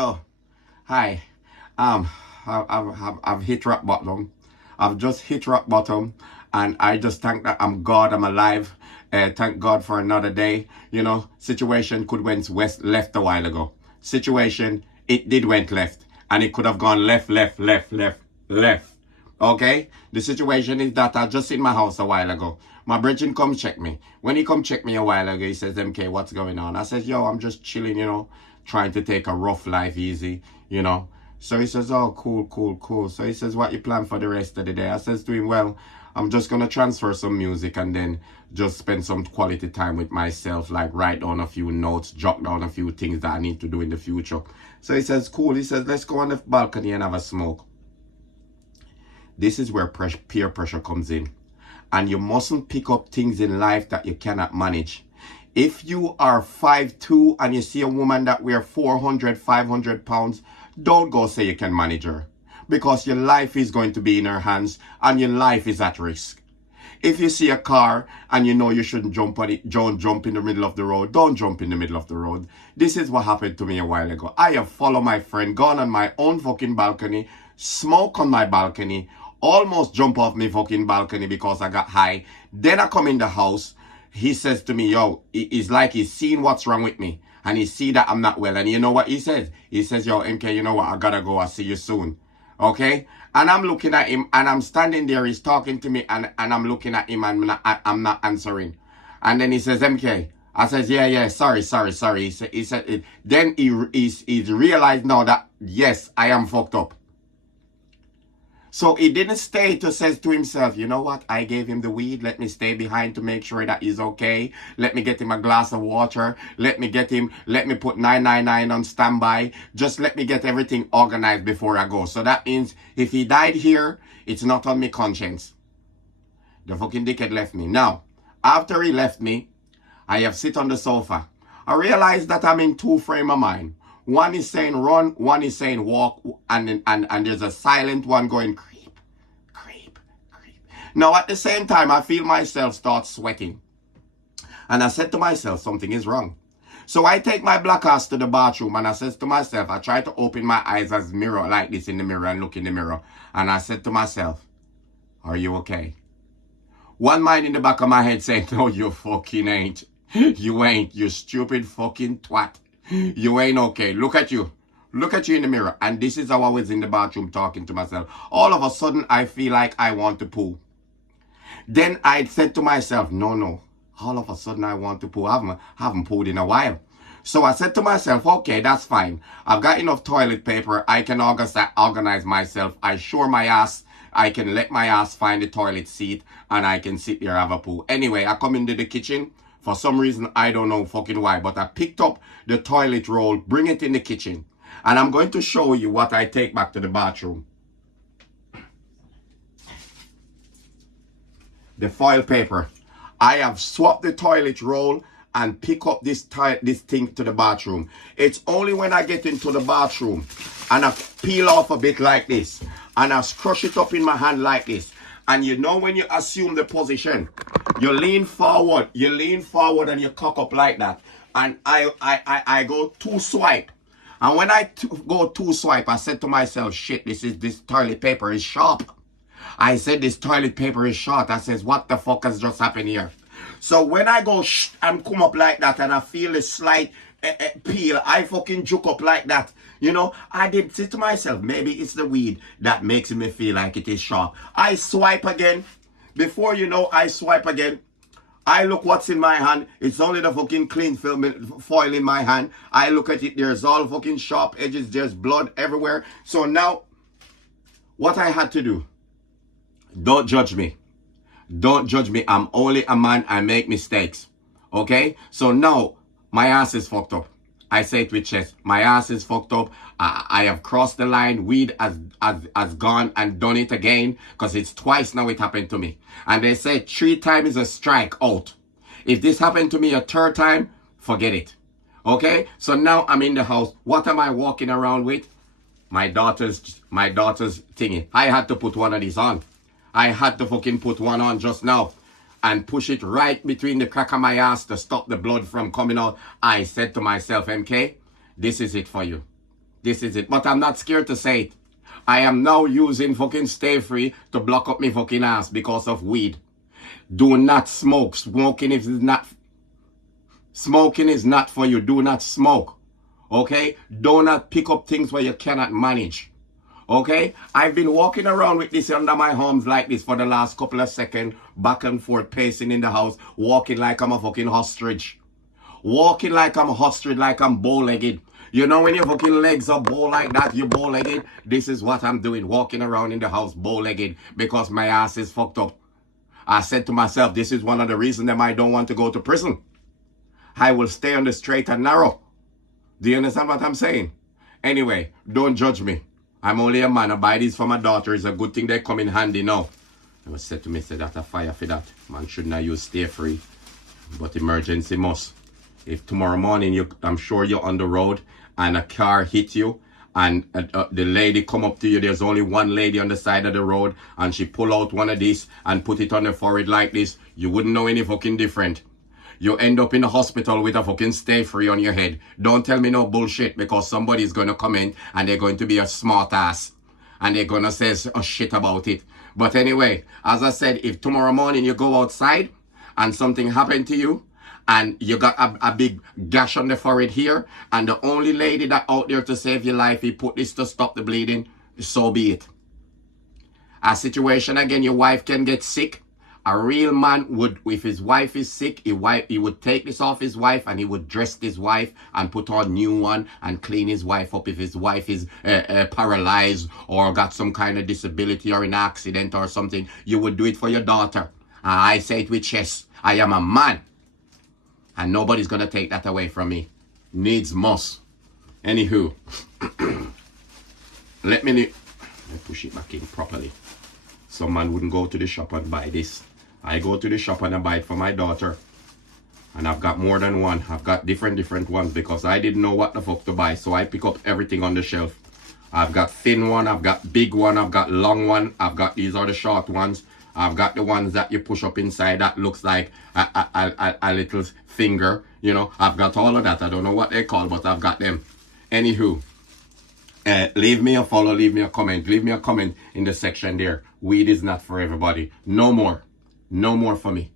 Oh, hi. I've hit rock bottom. I've just hit rock bottom, and I just thank that I'm God. I'm alive. Thank God for another day. Situation could went west left a while ago. Situation it did went left, and it could have gone left, left, left, left, left. Okay. The situation is that I just in my house a while ago. My brethren come check me. When he come check me a while ago, he says, "MK, what's going on?" I says, "Yo, I'm just chilling, trying to take a rough life easy, you know." So he says, "Oh, cool, cool, cool." So he says, "What you plan for the rest of the day?" I says to him, "Well, I'm just gonna transfer some music and then just spend some quality time with myself, like write down a few notes, jot down a few things that I need to do in the future." So he says, "Cool." He says, "Let's go on the balcony and have a smoke." This is where peer pressure comes in. And you mustn't pick up things in life that you cannot manage. If you are 5'2" and you see a woman that wears 400, 500 pounds, don't go say you can manage her. Because your life is going to be in her hands and your life is at risk. If you see a car and you know you shouldn't jump on it, don't jump in the middle of the road. Don't jump in the middle of the road. This is what happened to me a while ago. I have followed my friend, gone on my own fucking balcony, smoke on my balcony, almost jump off my fucking balcony because I got high. Then I come in the house. He says to me, "Yo," it's like he's seen what's wrong with me. And he see that I'm not well. And you know what he says? He says, "Yo, MK, you know what? I gotta go. I'll see you soon." Okay? And I'm looking at him and I'm standing there. He's talking to me and I'm looking at him and I'm not answering. And then he says, "MK." I says, yeah, sorry. He said then he realized now that, yes, I am fucked up. So he didn't stay to says to himself, "You know what? I gave him the weed. Let me stay behind to make sure that he's okay. Let me get him a glass of water. Let me put 999 on standby. Just let me get everything organized before I go." So that means if he died here, it's not on my conscience. The fucking dickhead left me. Now, after he left me, I have sit on the sofa. I realized that I'm in two frame of mind. One is saying run, one is saying walk, and there's a silent one going creep, creep, creep. Now at the same time, I feel myself start sweating. And I said to myself, something is wrong. So I take my black ass to the bathroom and I says to myself, I try to open my eyes as mirror like this in the mirror and look in the mirror. And I said to myself, "Are you okay?" One mind in the back of my head saying, "No, you fucking ain't. You ain't, you stupid fucking twat. You ain't okay. Look at you. Look at you in the mirror." And this is how I was in the bathroom talking to myself. All of a sudden, I feel like I want to poo. Then I said to myself, no. All of a sudden, I want to poo. I haven't pooed in a while. So I said to myself, okay, that's fine. I've got enough toilet paper. I can organize myself. I sure my ass. I can let my ass find the toilet seat and I can sit there and have a poo. Anyway, I come into the kitchen. For some reason, I don't know fucking why, but I picked up the toilet roll, bring it in the kitchen. And I'm going to show you what I take back to the bathroom. The foil paper. I have swapped the toilet roll and pick up this thing to the bathroom. It's only when I get into the bathroom and I peel off a bit like this and I crush it up in my hand like this. And you know when you assume the position, you lean forward and you cock up like that. And I go two swipe. And when I go two swipe, I said to myself, shit, this toilet paper is sharp. I said, this toilet paper is short. I says, what the fuck has just happened here? So when I go and come up like that and I feel a slight peel, I fucking juke up like that. I did say to myself, maybe it's the weed that makes me feel like it is sharp. I swipe again. Before you know, I swipe again. I look what's in my hand. It's only the fucking clean film foil in my hand. I look at it. There's all fucking sharp edges. There's blood everywhere. So now, what I had to do, don't judge me. Don't judge me. I'm only a man. I make mistakes. Okay? So now, my ass is fucked up. I say it with chest. My ass is fucked up. I have crossed the line. Weed has gone and done it again. Because it's twice now it happened to me. And they say 3 times is a strike out. If this happened to me a 3rd time, forget it. Okay? So now I'm in the house. What am I walking around with? My daughter's thingy. I had to put one of these on. I had to fucking put one on just now and push it right between the crack of my ass to stop the blood from coming out. I said to myself, MK, this is it for you. This is it. But I'm not scared to say it. I am now using fucking Stay Free to block up my fucking ass because of weed. Do not smoke. Smoking is not for you. Do not smoke. Okay? Do not pick up things where you cannot manage. Okay? I've been walking around with this under my arms like this for the last couple of seconds, back and forth, pacing in the house, walking like I'm a fucking ostrich. Walking like I'm a ostrich, like I'm bow-legged. You know when your fucking legs are bow like that, you're bow-legged? This is what I'm doing, walking around in the house bow-legged because my ass is fucked up. I said to myself, this is one of the reasons that I don't want to go to prison. I will stay on the straight and narrow. Do you understand what I'm saying? Anyway, don't judge me. I'm only a man. I buy these for my daughter. It's a good thing they come in handy now. I was said to me, say that a fire for that. Man should not use Stay Free. But emergency must. If tomorrow morning, I'm sure you're on the road and a car hit you and the lady come up to you, there's only one lady on the side of the road and she pull out one of these and put it on the forehead like this, you wouldn't know any fucking different. You end up in the hospital with a fucking Stay Free on your head. Don't tell me no bullshit because somebody's going to come in and they're going to be a smart ass. And they're going to say a shit about it. But anyway, as I said, if tomorrow morning you go outside and something happened to you, and you got a big gash on the forehead here, and the only lady that out there to save your life, he put this to stop the bleeding, so be it. A situation again, your wife can get sick. A real man would, if his wife is sick, he would take this off his wife and he would dress his wife and put on new one and clean his wife up if his wife is paralyzed or got some kind of disability or an accident or something. You would do it for your daughter. I say it with chest. I am a man. And nobody's going to take that away from me. Needs must. Anywho. Let me push it back in properly. Some man wouldn't go to the shop and buy this. I go to the shop and I buy it for my daughter. And I've got more than one. I've got different ones because I didn't know what the fuck to buy. So I pick up everything on the shelf. I've got thin one. I've got big one. I've got long one. I've got these are the short ones. I've got the ones that you push up inside that looks like a little finger. You know, I've got all of that. I don't know what they call, but I've got them. Anywho, leave me a follow, leave me a comment. Leave me a comment in the section there. Weed is not for everybody. No more. No more for me.